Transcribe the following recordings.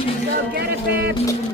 Go get it, babe.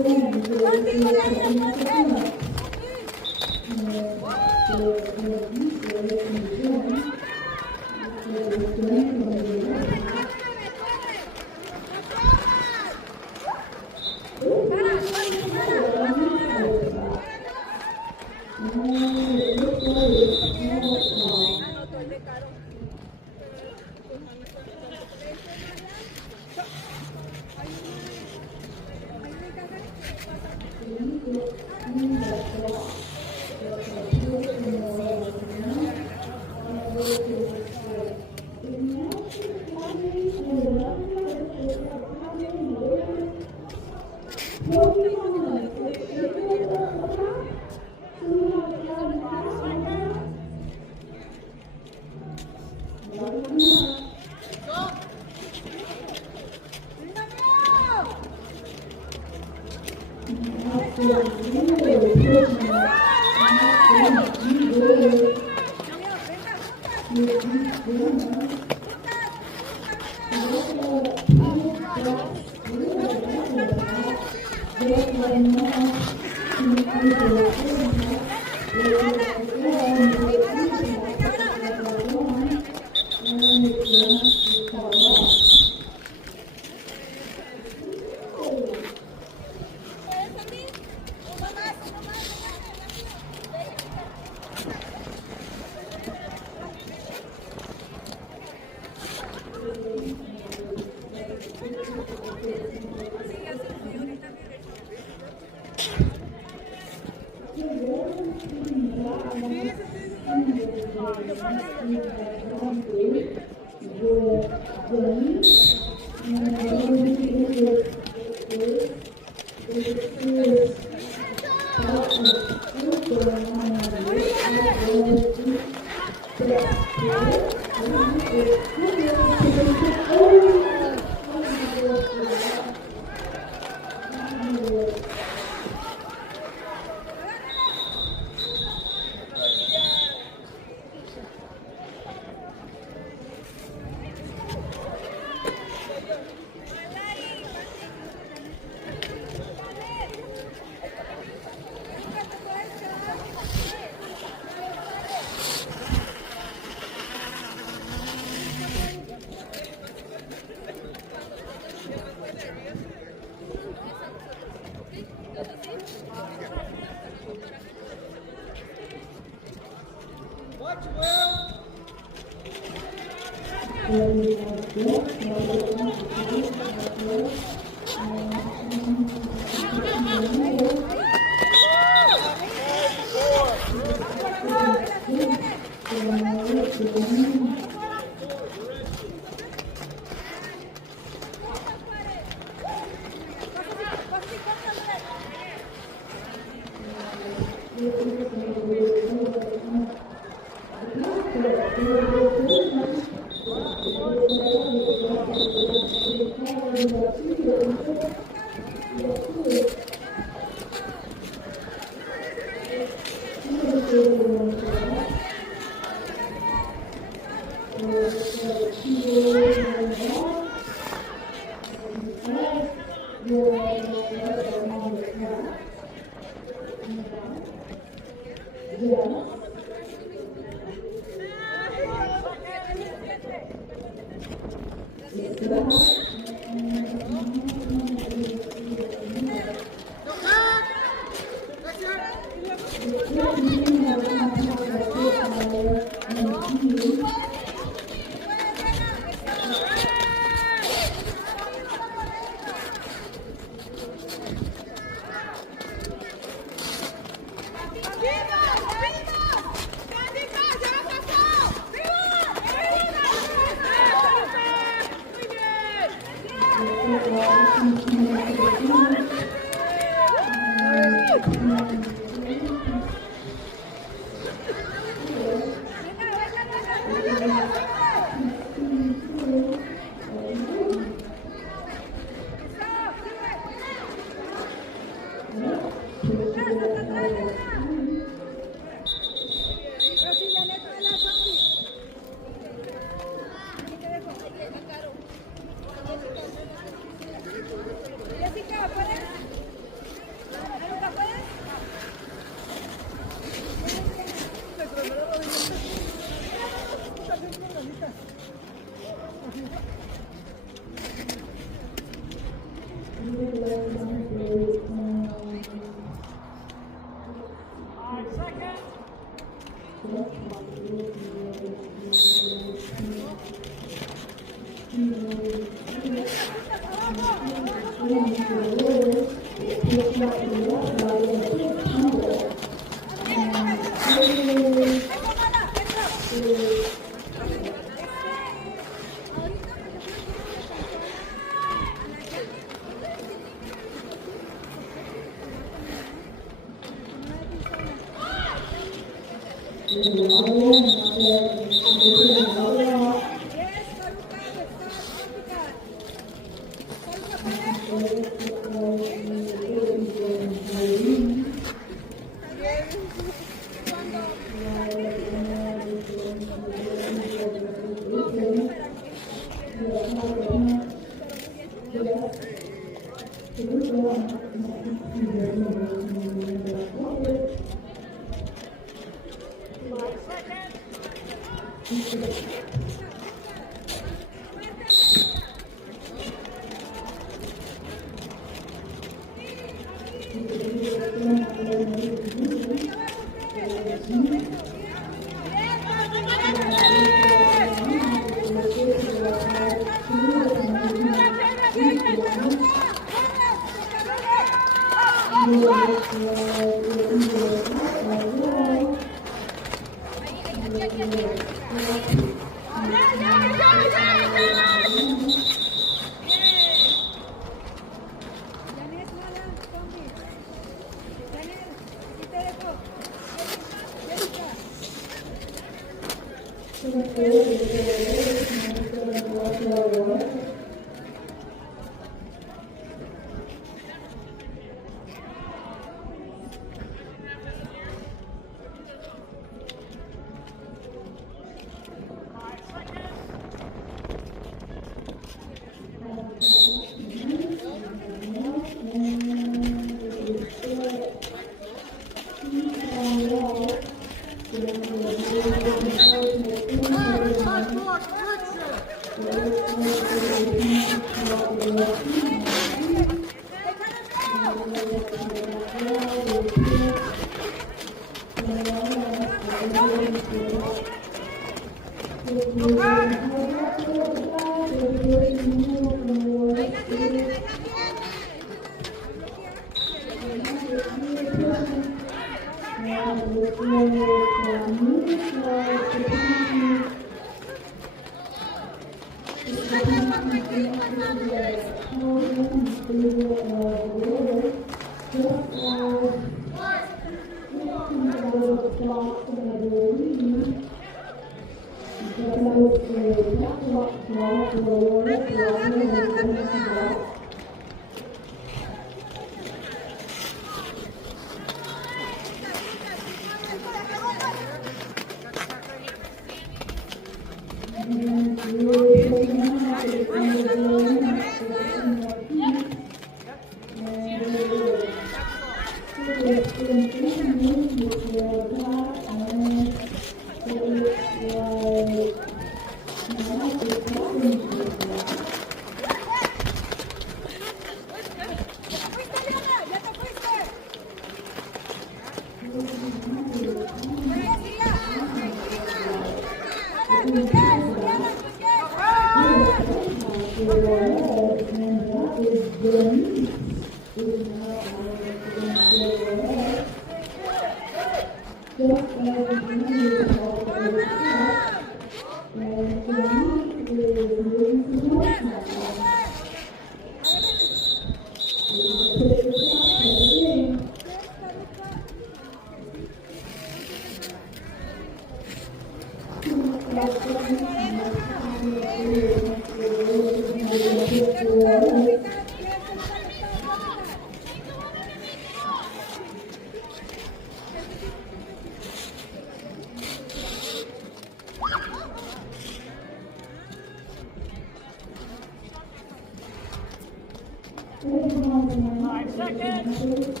5 seconds.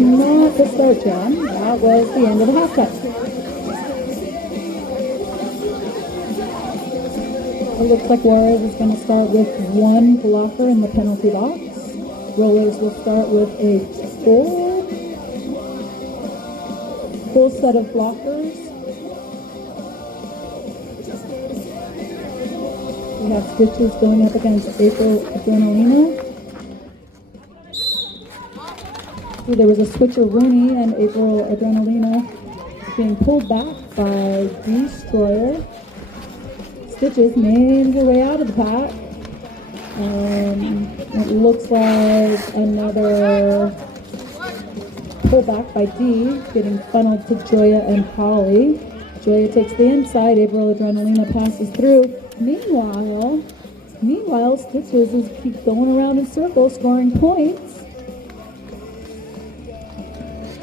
Not the start, John. That was the end of the half cut. It looks like Juárez is going to start with one blocker in the penalty box. Row-llers will start with a full set of blockers. We have Stitches going up against April Adrenalina. There was a switcheroonie and April Adrenalina being pulled back by Destroyer. Stitches made her way out of the pack. It looks like another pullback by D, getting funneled to Joya and Holly. Joya takes the inside, April Adrenalina passes through. Meanwhile, Stitches is keep going around in circles, scoring points.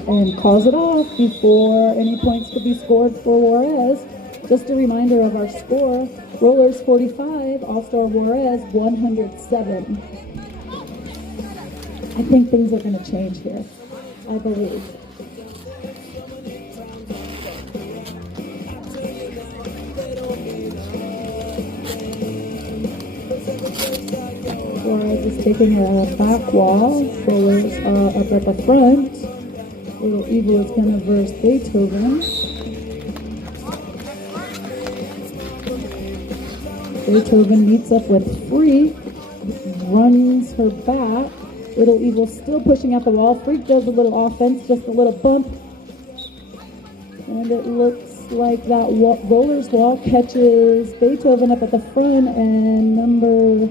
And calls it off before any points could be scored for Juárez. Just a reminder of our score: Row-llers 45, All-Star Juárez 107. I think things are going to change here, I believe. Juárez is taking a back wall. Row-llers up at the front. Little Eagle is going to verse Beethoven. Beethoven meets up with Freak, runs her back. Little Eagle still pushing out the wall. Freak does a little offense, just a little bump. And it looks like that Row-llers wall catches Beethoven up at the front, and number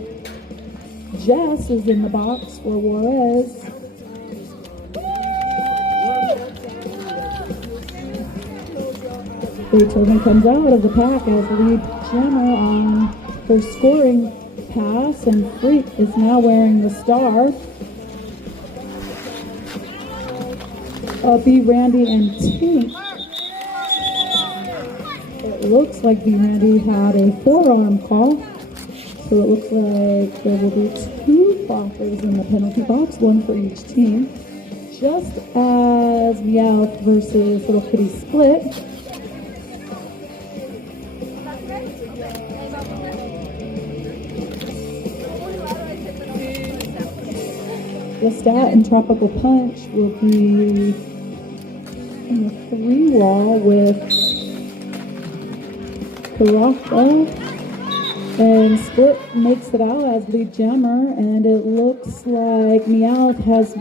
Jess is in the box for Juárez. Beethoven comes out of the pack as lead jammer on her scoring pass, and Freak is now wearing the star. B. Randy and Tink. It looks like B. Randy had a forearm call, so it looks like there will be two blockers in the penalty box, one for each team. just as Meowth versus Little Kitty split. Stat and Tropical Punch will be in a 3-wall with Karaka, and Split makes it out as lead jammer, and it looks like Meowth has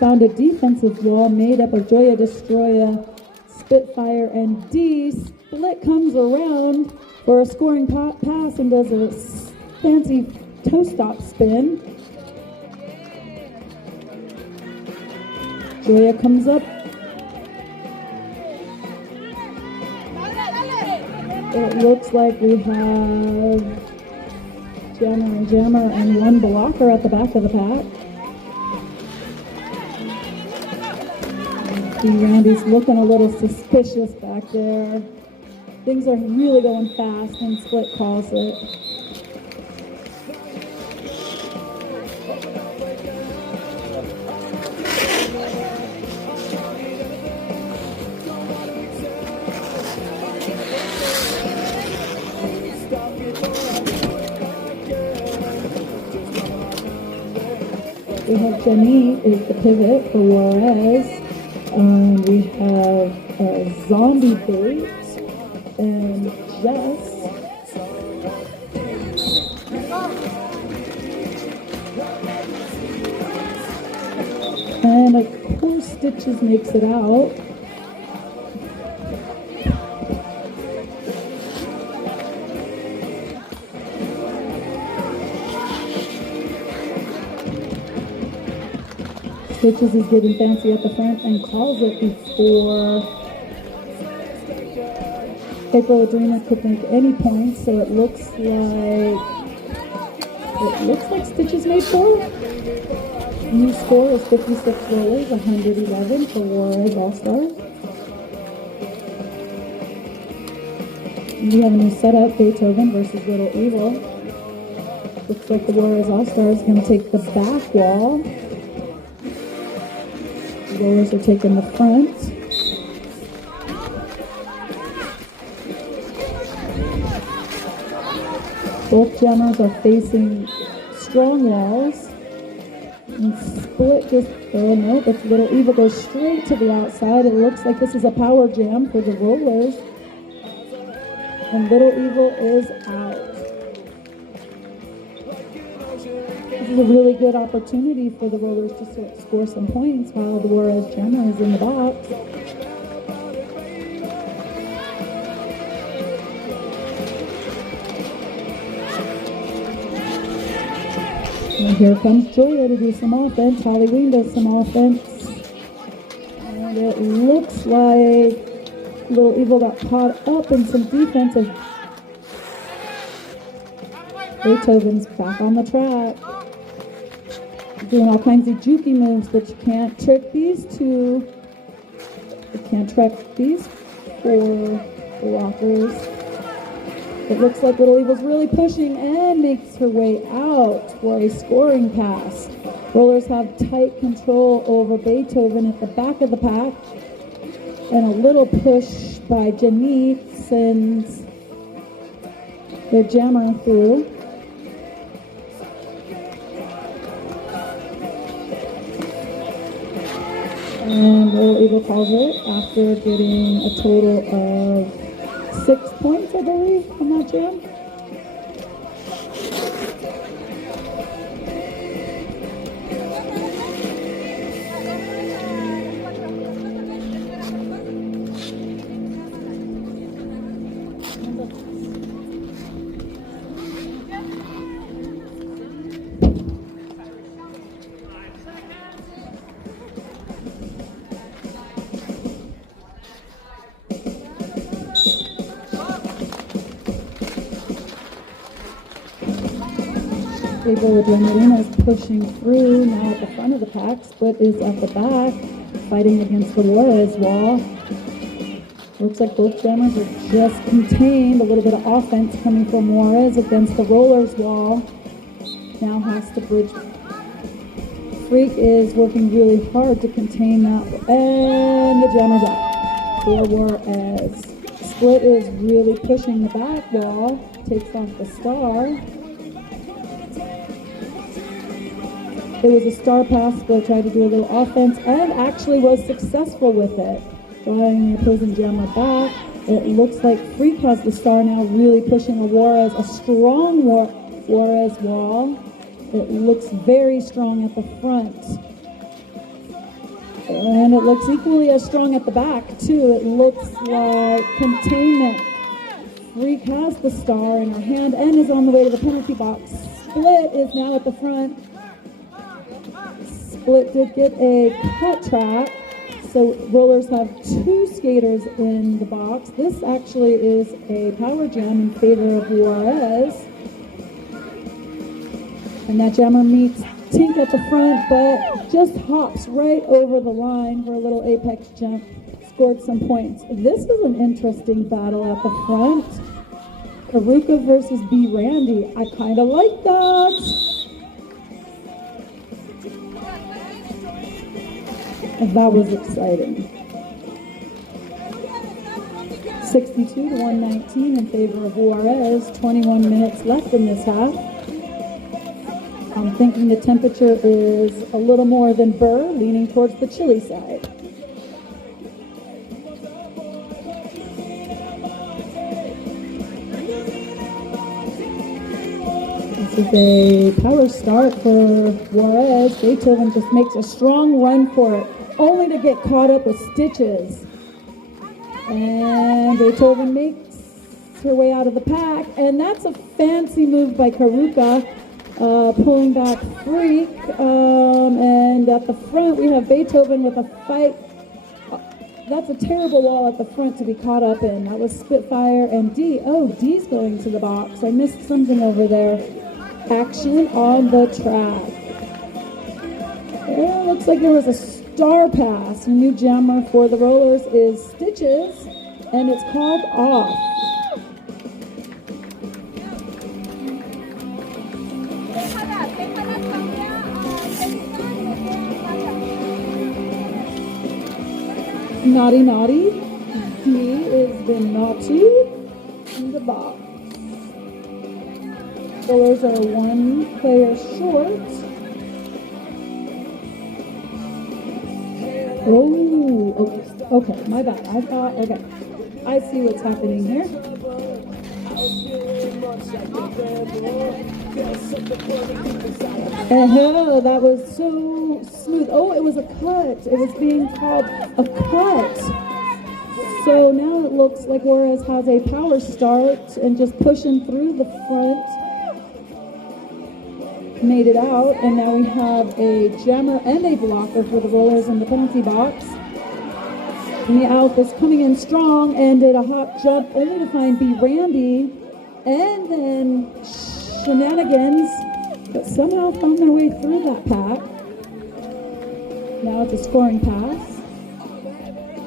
found a defensive wall made up of Joya, Destroya, Spitfire, and D. Split comes around for a scoring pass and does a fancy toe stop spin. Joya comes up. It looks like we have Jammer and one blocker at the back of the pack. See Randy's looking a little suspicious back there. Things are really going fast and Split calls it. We have Jenny is the pivot for Juárez. We have Zombie Bait and Jess. And of course Stitches makes it out. Stitches is getting fancy at the front and calls it before April Adrena could make any points, so it looks like Stitches made 4. New score is 56 rollers, 111 for Juárez All-Stars. We have a new setup, Beethoven versus Little Evil. Looks like the Juárez All-Stars is going to take the back wall. The Row-llers are taking the front. Both jammers are facing strong walls. And Split just, oh no, but Little Evil goes straight to the outside. It looks like this is a power jam for the Row-llers. And Little Evil is out. This is a really good opportunity for the Row-llers to score some points while the Juárez jammer is in the box. And here comes Joya to do some offense. Halloween does some offense. And it looks like Little Evil got caught up in some defensive. Beethoven's back on the track. Doing all kinds of jukey moves, but you can't trick these two. You can't trick these 4 blockers. It looks like Little Evil's really pushing and makes her way out for a scoring pass. Row-llers have tight control over Beethoven at the back of the pack. And a little push by Janine sends the jammer through. And Little Evil calls it after getting a total of 6 points, I believe, on that jam. April Adrena is pushing through now at the front of the pack. Split is at the back, fighting against the Juárez wall. Looks like both jammers are just contained. A little bit of offense coming from Juárez against the Row-llers wall. Now has to bridge Freak is working really hard to contain that, and the jammer's out for Juárez. Split is really pushing the back wall, takes off the star. It was a star pass, Split tried to do a little offense and actually was successful with it, drawing the opposing jammer back. It looks like Freak has the star now, really pushing a Juárez, a strong Juárez wall. It looks very strong at the front. And it looks equally as strong at the back, too. It looks like containment. Freak has the star in her hand and is on the way to the penalty box. Split is now at the front. Split did get a cut track, so Rollers have 2 skaters in the box. This actually is a power jam in favor of Juárez. And that jammer meets Tink at the front, but just hops right over the line for a little apex jump, scored some points. This is an interesting battle at the front. Karuka versus B. Randy. I kind of like that. And that was exciting. 62 to 119 in favor of Juárez. 21 minutes left in this half. I'm thinking the temperature is a little more than Burr, leaning towards the chilly side. This is a power start for Juárez. Beethoven just makes a strong run for it, only to get caught up with Stitches. And Beethoven makes her way out of the pack, and that's a fancy move by Karuka. Pulling back Freak, and at the front we have Beethoven with a fight. That's a terrible wall at the front to be caught up in. That was Spitfire and D. Oh, D's going to the box. I missed something over there. Action on the track. It looks like there was a star pass. A new jammer for the Rollers is Stitches, and it's called off. Naughty, naughty. D is been naughty in the box. Rollers are 1 player short. Oh, okay, my bad. I thought, okay. I see what's happening here. Oh, that was so smooth. Oh, it was a cut. It was being called a cut. So now it looks like Juárez has a power start and just pushing through the front. Made it out, and now we have a jammer and a blocker for the Rollers in the penalty box. And the Alp is coming in strong and did a hop jump only to find B. Randy, and then shenanigans, but somehow found their way through that pack. Now it's a scoring pass.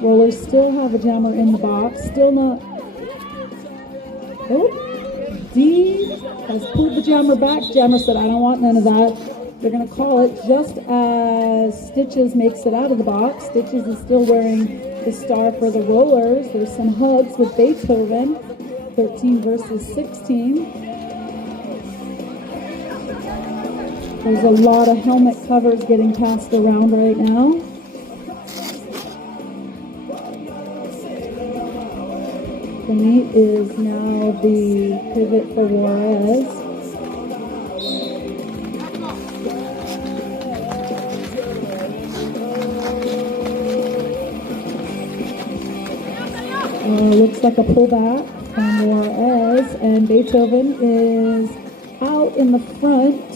Rollers still have a jammer in the box, still not. Oh, D has pulled the jammer back. Jammer said, I don't want none of that. They're going to call it just as Stitches makes it out of the box. Stitches is still wearing the star for the Rollers. There's some hugs with Beethoven. 13 versus 16. There's a lot of helmet covers getting passed around right now. The meat is now the pivot for Juárez. Looks like a pullback from Juárez, and Beethoven is out in the front.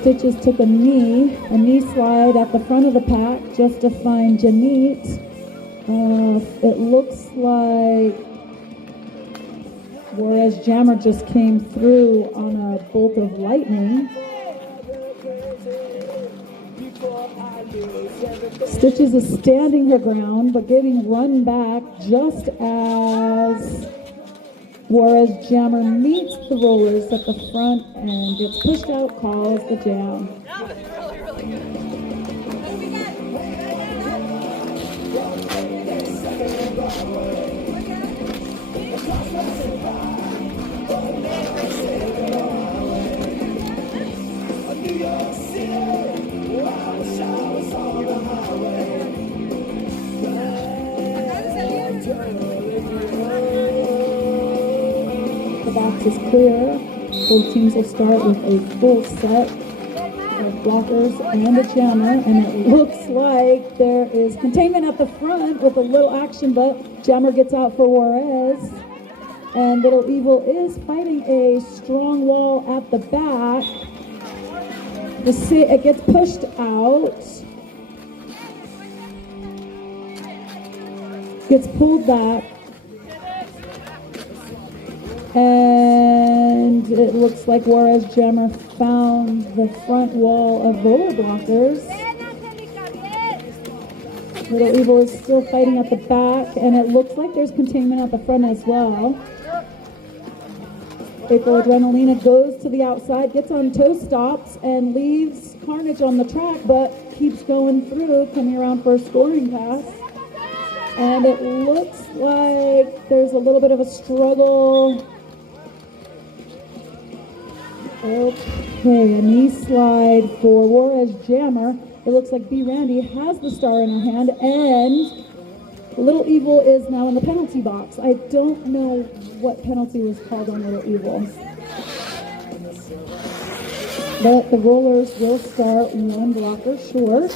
Stitches took a knee slide at the front of the pack just to find Janit. It looks like Juárez jammer just came through on a bolt of lightning. Stitches is standing her ground, but getting run back just as Juárez jammer meets the Rollers at the front and gets pushed out, calls the jam. That was really, really good. The box is clear. Both teams will start with a full set of blockers and a jammer, and it looks like there is containment at the front with a little action, but jammer gets out for Juárez, and Little Evil is fighting a strong wall at the back. It gets pushed out, gets pulled back, and it looks like Juárez jammer found the front wall of roller blockers. Little Evil is still fighting at the back, and it looks like there's containment at the front as well. April Adrenalina goes to the outside, gets on toe stops, and leaves Carnage on the track, but keeps going through, coming around for a scoring pass. And it looks like there's a little bit of a struggle. Okay, a knee slide for Juárez jammer. It looks like B. Randy has the star in her hand, and Little Evil is now in the penalty box. I don't know what penalty was called on Little Evil. But the Row-llers will start one blocker short.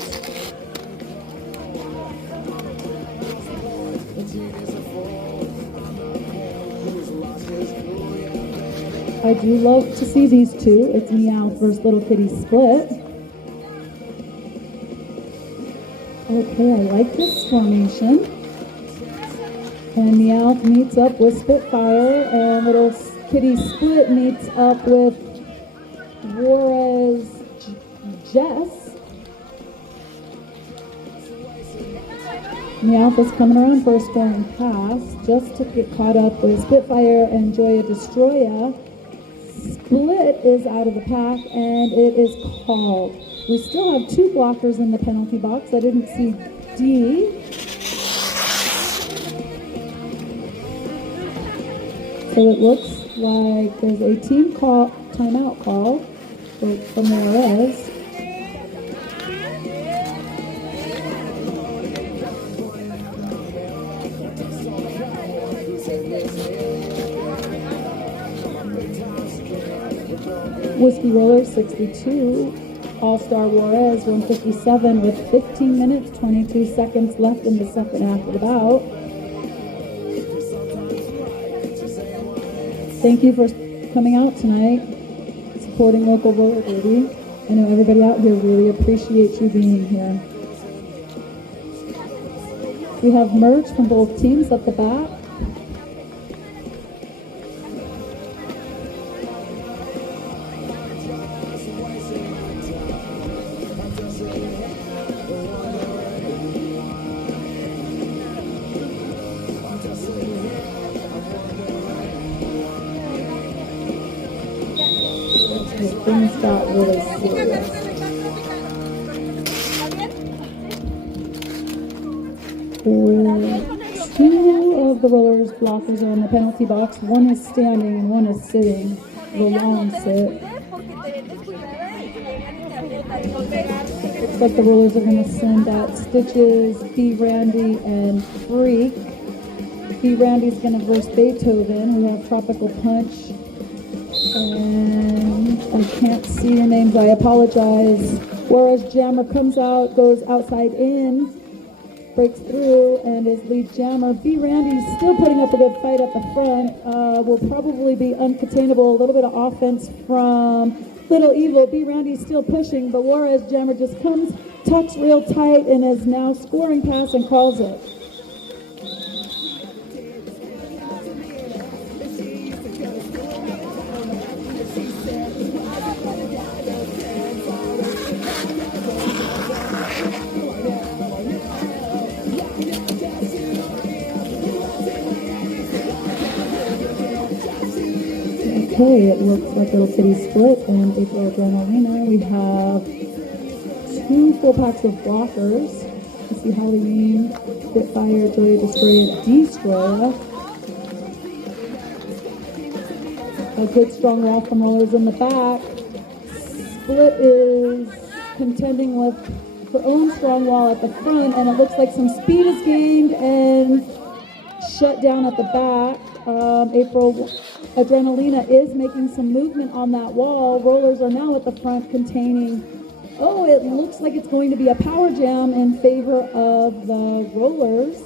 I do love to see these two. It's Meowth versus Little Kitty split. Okay, I like this formation. And Meowth meets up with Spitfire, and Little Kitty split meets up with Juárez Jess. Meowth is coming around for a scoring pass, just to get caught up with Spitfire and Joya Destroya. Split is out of the pack, and it is called. We still have two blockers in the penalty box. I didn't see D. So it looks like there's a team timeout call from Juárez. Whiskey Roller 62, All-Star Juárez 157 with 15 minutes, 22 seconds left in the second half of the bout. Thank you for coming out tonight, supporting local roller derby. I know everybody out here really appreciates you being here. We have merch from both teams at the back. Things got really serious. Two of the Row-llers blockers are in the penalty box. One is standing and one is sitting. The long sit. Looks like the Row-llers are going to send out Stitches, B. Randy, and Freak. B. Randy's going to verse Beethoven. We have Tropical Punch. And I can't see your names, I apologize. Juárez jammer comes out, goes outside in, breaks through, and is lead jammer. B. Randy's still putting up a good fight at the front. Will probably be uncontainable. A little bit of offense from Little Evil. B. Randy's still pushing, but Juárez jammer just comes, tucks real tight, and is now scoring pass and calls it. Okay, it looks like Little Kitty split and April Adrenalina. We have 2 full packs of blockers. You see Halloween, Spitfire, Joya, Destroya, Destroya. A good strong wall from Rollers in the back. Split is contending with her own strong wall at the front, and it looks like some speed is gained and shut down at the back. April Adrenalina is making some movement on that wall. Rollers are now at the front containing, it looks like it's going to be a power jam in favor of the Rollers.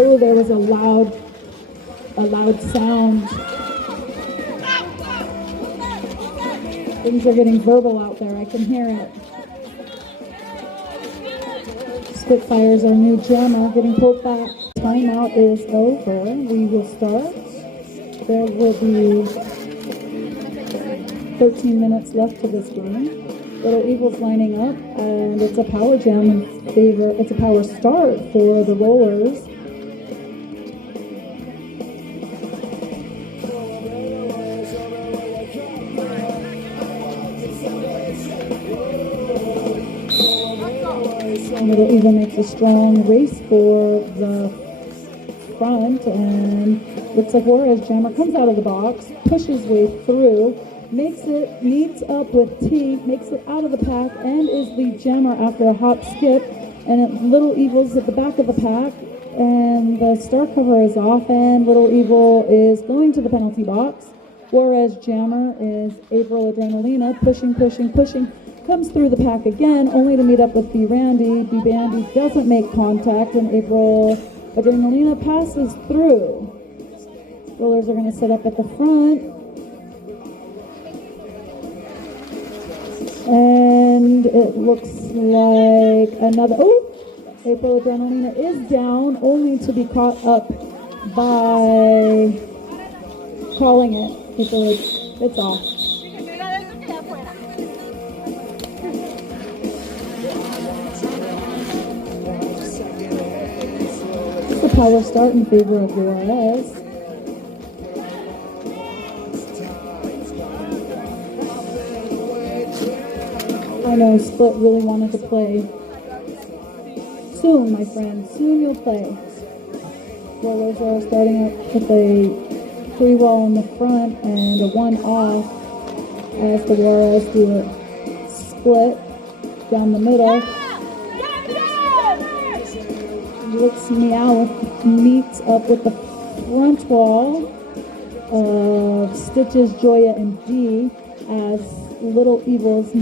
Oh, there was a loud sound. Things are getting verbal out there. I can hear it. Spitfire's our new jammer getting pulled back. Timeout is over. We will start. There will be 13 minutes left to this game. Little Eagles lining up, and it's a power jam in favor. It's a power start for the Rollers. Little Eagle makes a strong race for the front, and looks like Juárez jammer comes out of the box, pushes way through, meets up with T, makes it out of the pack, and is the jammer after a hop skip. And Little Eagle's at the back of the pack, and the star cover is off, and Little Eagle is going to the penalty box. Juárez jammer is April Adrenalina, pushing, comes through the pack again, only to meet up with B-Randy. B-Bandy doesn't make contact, and April Adrenalina passes through. Rollers are going to set up at the front. And it looks like another, April Adrenalina is down, only to be caught up by calling it. It's off. Power start in favor of Juárez. I know Split really wanted to play. Soon, my friend, soon you'll play. Rollers are starting up with a 3 wall in the front and a 1 off as the Juárez do a split down the middle. Looks meets up with the front wall of Stitches, Joya, and D as Little Eagles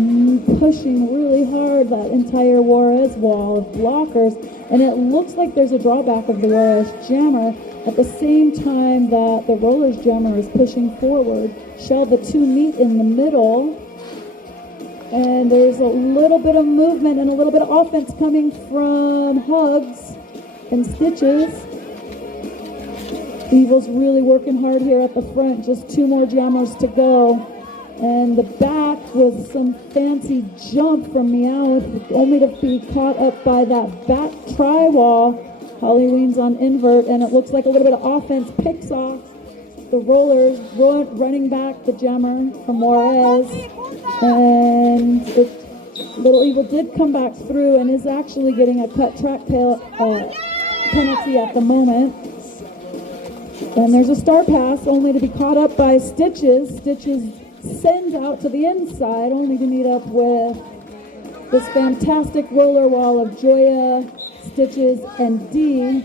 pushing really hard that entire Juárez wall of blockers, and it looks like there's a drawback of the Juárez jammer at the same time that the Rollers jammer is pushing forward. The 2 meet in the middle, and there's a little bit of movement and a little bit of offense coming from Hugs and Stitches. Eagles really working hard here at the front. Just 2 more jammers to go. And the back with some fancy jump from Meowth, only to be caught up by that back tri-wall. Halloween's on invert, and it looks like a little bit of offense picks off the Rollers, running back the jammer from Juárez. And Little Eagle did come back through and is actually getting a cut track penalty at the moment. And there's a star pass, only to be caught up by Stitches. Stitches sends out to the inside, only to meet up with this fantastic roller wall of Joya, Stitches, and D.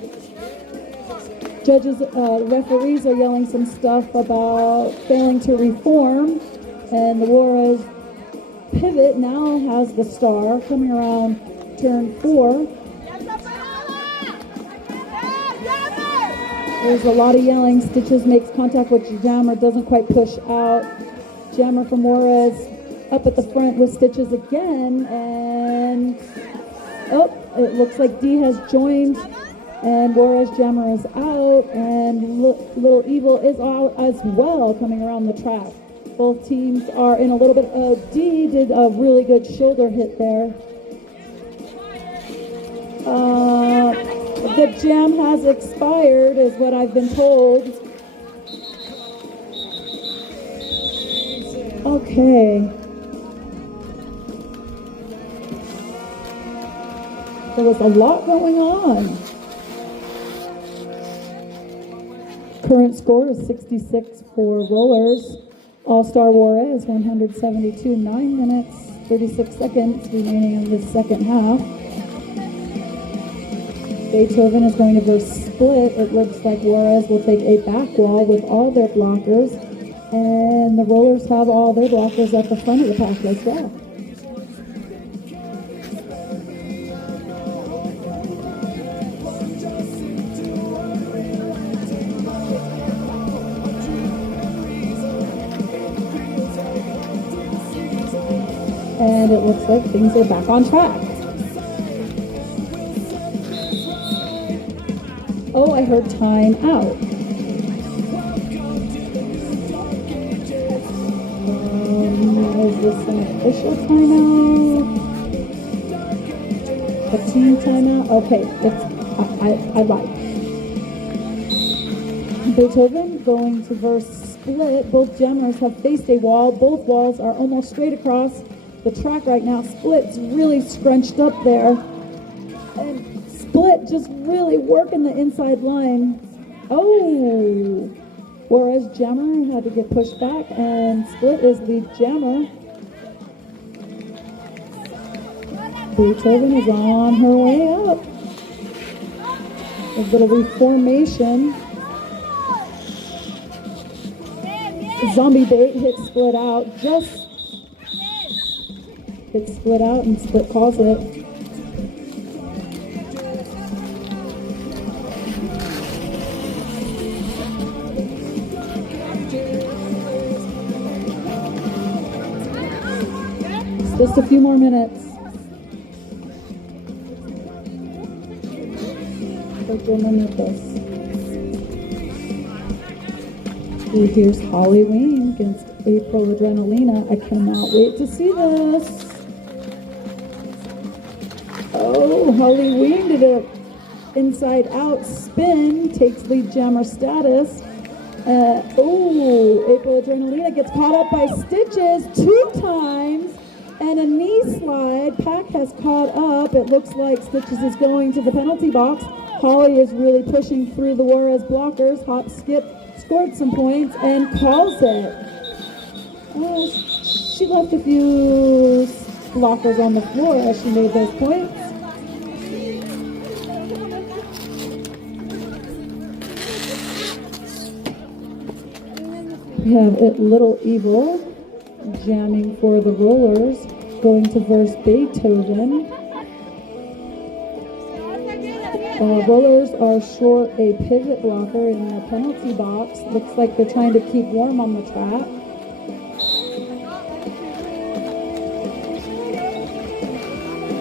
Referees are yelling some stuff about failing to reform, and the Juárez pivot now has the star coming around turn 4. There's a lot of yelling. Stitches makes contact with Jammer, doesn't quite push out. Jammer from Juárez up at the front with Stitches again, and it looks like D has joined, and Juárez Jammer is out, and Little Evil is out as well, coming around the track. Both teams are in a little bit of, D did a really good shoulder hit there. The jam has expired, is what I've been told. Okay. There was a lot going on. Current score is 66 for Row-llers. All-Star Juárez 172, 9 minutes, 36 seconds remaining in the second half. Beethoven is going to verse split. It looks like Juárez will take a back wall with all their blockers, and the Row-llers have all their blockers at the front of the pack as well. And it looks like things are back on track. Oh, I heard time out. Is this an official timeout? A team timeout? Okay, I lied. Beethoven going to verse split. Both jammers have faced a wall. Both walls are almost straight across the track right now. Split's really scrunched up there. And Split just really working the inside line. Oh! Juárez jammer had to get pushed back, and Split is lead jammer. Beethoven is on her way up. A bit of reformation. Zombie bait hits Split out. Just hits Split out, and Split calls it. Just a few more minutes. Ooh, here's Holly Wayne against April Adrenalina. I cannot wait to see this. Oh, Holly Wayne did a inside out spin, takes lead jammer status. April Adrenalina gets caught up by Stitches 2 times. And a knee slide. Pack has caught up. It looks like Stitches is going to the penalty box. Holly is really pushing through the Juárez blockers. Hop, skip, scored some points, and calls it. She left a few blockers on the floor as she made those points. We have Little Evil jamming for the Row-llers, going to verse Beethoven. Row-llers are short a pivot blocker in the penalty box. Looks like they're trying to keep warm on the track.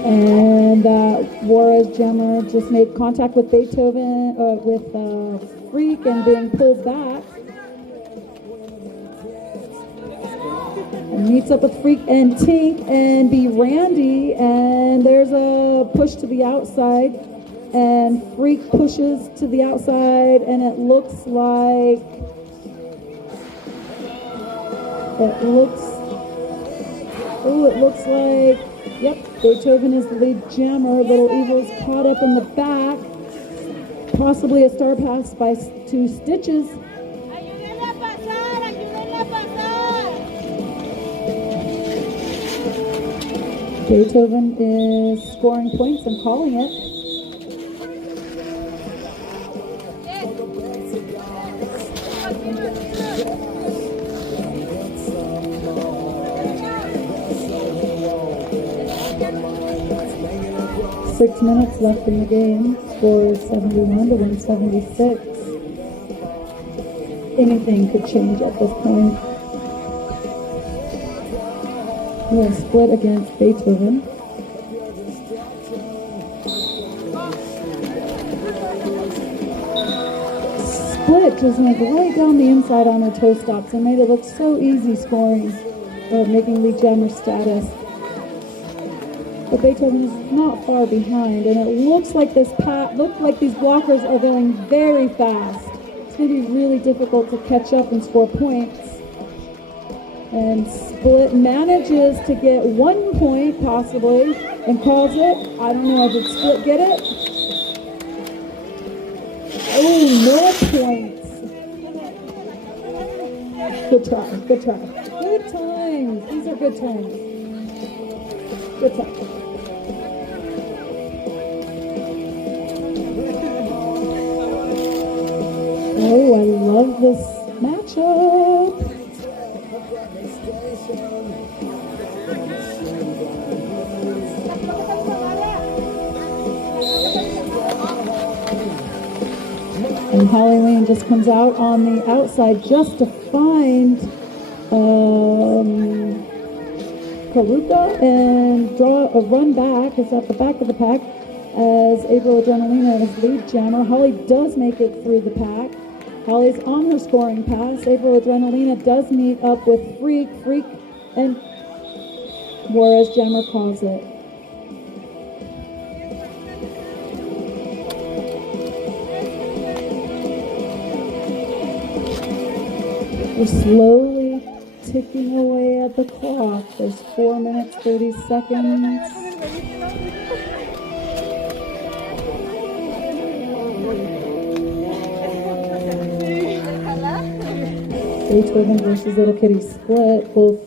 And Juárez jammer just made contact with Beethoven, with Freak, and being pulled back. Meets up with Freak and Tink and be Randy, and there's a push to the outside, and Freak pushes to the outside, and it looks like yep, Beethoven is the lead jammer. Little Evil's caught up in the back, possibly a star pass by 2 Stitches. Beethoven is scoring points and calling it. Six minutes left in the game. Score is 71 to 176. Anything could change at this point. We'll split against Beethoven. Split just went right down the inside on her toe stops and made it look so easy scoring, or making lead jammer status. But Beethoven is not far behind, and it looks like these blockers are going very fast. It's going to be really difficult to catch up and score points. And Split manages to get 1 point, possibly, and calls it. I don't know, did Split get it? Oh, no points. Good try, good try. Good times. These are good times. Good times. Oh, I love this matchup. And Holly Lane just comes out on the outside just to find Karuka and draw a run back. It's at the back of the pack as April Adrenalina is lead jammer. Holly does make it through the pack. Holly's on her scoring pass. April Adrenalina does meet up with Freak, and Juárez jammer calls it. We're slowly ticking away at the clock. There's 4 minutes, 30 seconds. Beethoven versus Little Kitty Split. Both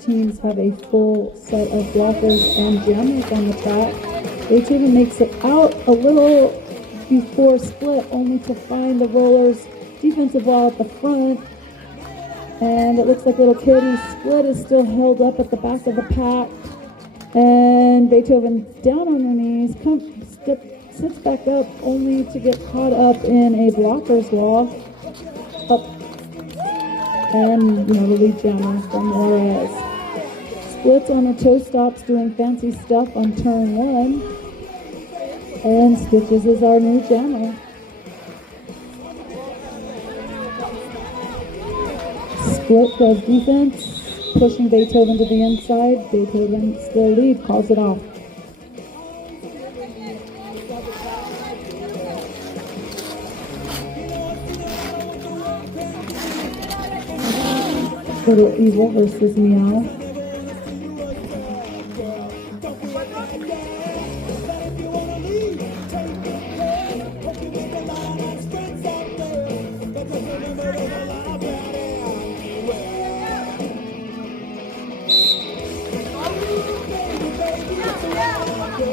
teams have a full set of blockers and jammers on the track. Beethoven makes it out a little before Split, only to find the Row-llers defensive wall at the front. And it looks like Little Kitty Split is still held up at the back of the pack. And Beethoven down on her knees, sits back up only to get caught up in a blocker's wall. Up. And, the lead jammer from Juárez. Split's on her toe stops doing fancy stuff on turn 1. And Stitches is our new jammer. Split does defense, pushing Beethoven to the inside. Beethoven still lead, calls it off. Little Evil versus Meow.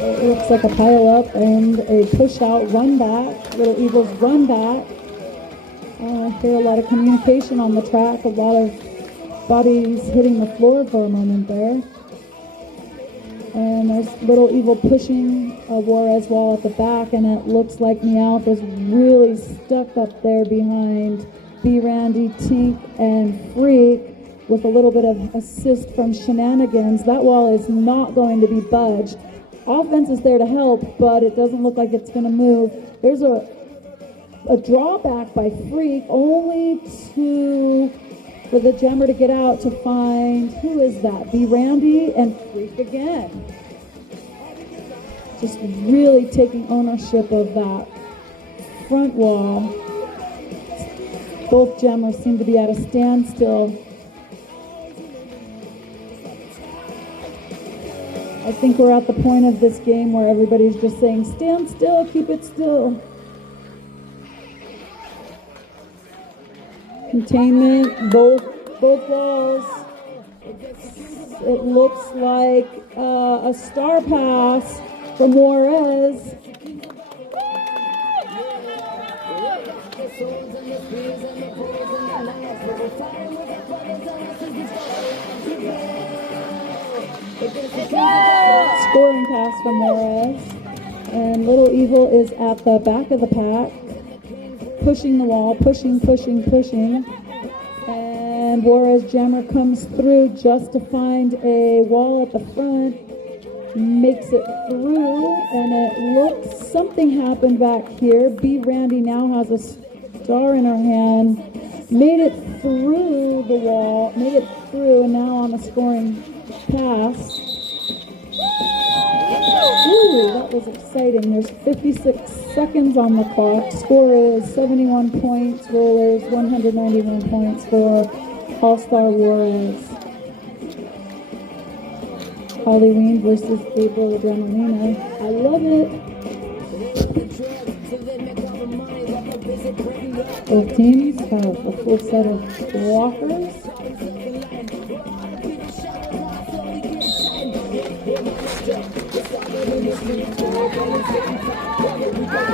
It looks like a pile up and a push out run back. Little Evil's run back. I hear a lot of communication on the track, a lot of bodies hitting the floor for a moment there. And there's Little Evil pushing a Juárez wall at the back, and it looks like Meowth is really stuck up there behind B. Randy, Tink, and Freak with a little bit of assist from Shenanigans. That wall is not going to be budged. Offense is there to help, but it doesn't look like it's going to move. There's a drawback by Freak, only for the jammer to get out to find, who is that? B. Randy and Freak again. Just really taking ownership of that front wall. Both jammers seem to be at a standstill. I think we're at the point of this game where everybody's just saying, stand still, keep it still. Containment, both walls. It looks like a star pass from Juárez. Scoring pass from Juárez. And Little Evil is at the back of the pack. Pushing the wall, pushing. And Juárez jammer comes through just to find a wall at the front. Makes it through, and it looks something happened back here. B. Randy now has a star in her hand. Made it through the wall, and now on a scoring pass. Ooh, that was exciting. There's 56 seconds on the clock. Score is 71 points. Row-llers 191 points for All-Star Juárez. Halloween versus April Adrenalina. I love it. Both teams have a full set of blockers.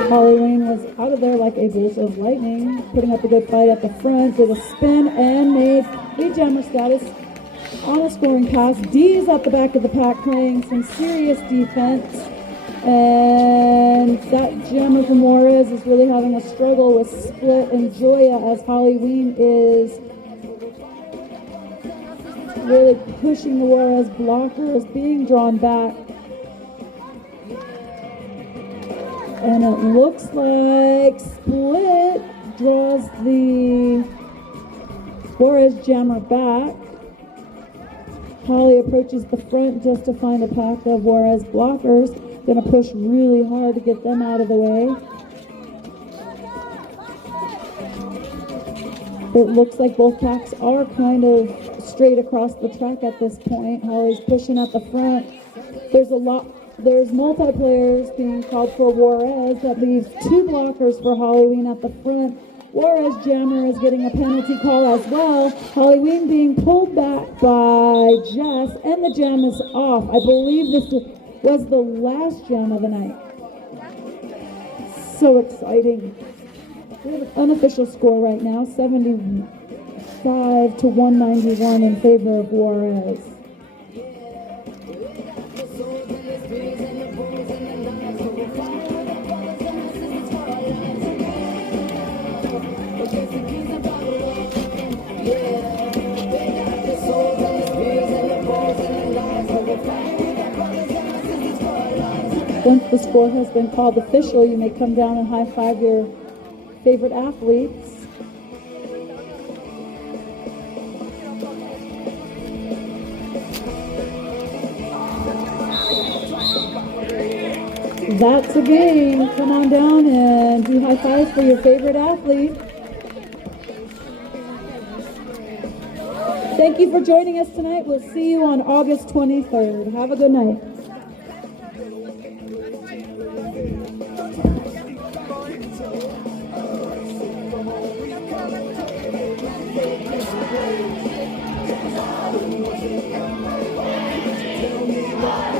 Halloween was out of there like a bolt of lightning, putting up a good fight at the front, did a spin and made a jammer status on a scoring pass. D's at the back of the pack playing some serious defense. And that jammer from Juárez is really having a struggle with Split and Joya as Halloween is really pushing the Juárez blockers, being drawn back. And it looks like Split draws the Juárez jammer back. Holly approaches the front just to find a pack of Juárez blockers. Gonna push really hard to get them out of the way. It looks like both packs are kind of straight across the track at this point. Holly's pushing at the front. There's multiplayers being called for Juárez. That leaves two blockers for Halloween at the front. Juárez jammer is getting a penalty call as well. Halloween being pulled back by Jess, and the jam is off. I believe this was the last jam of the night. So exciting. We have an unofficial score right now, 75 to 191 in favor of Juárez. Once the score has been called official, you may come down and high-five your favorite athletes. That's a game. Come on down and do high-fives for your favorite athlete. Thank you for joining us tonight. We'll see you on August 23rd. Have a good night. Tell me why.